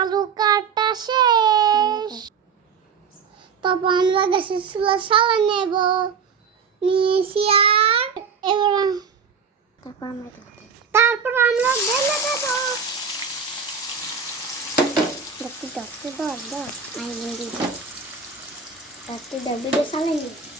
আলু কাটা শেষ তারপর আমরা গ্যাসের চুলা সালা নেব নিয়েছি আর এবার তারপর আমরা তারপর আমরা বেলে দেব doctor doctor doctor I doctor W সালা নিয়েছি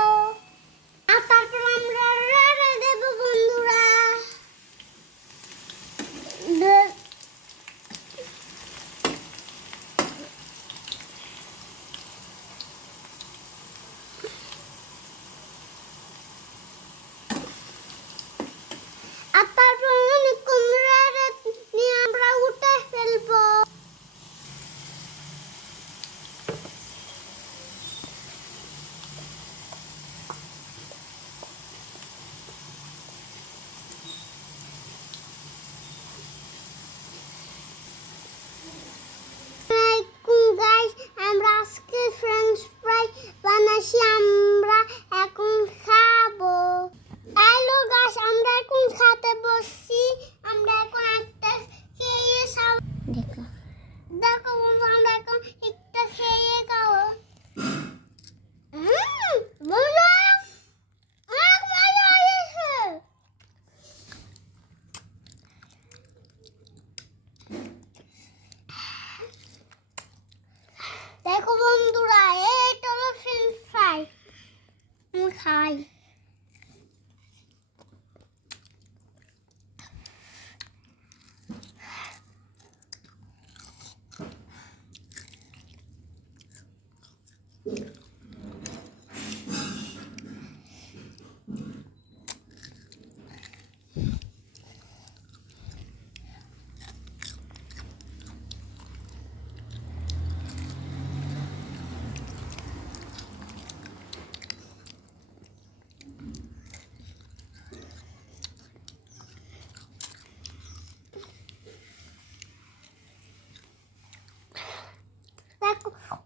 Bye.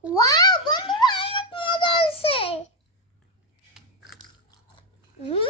ওয়াও বন্ধুরা অনেক মজা আছে হুম।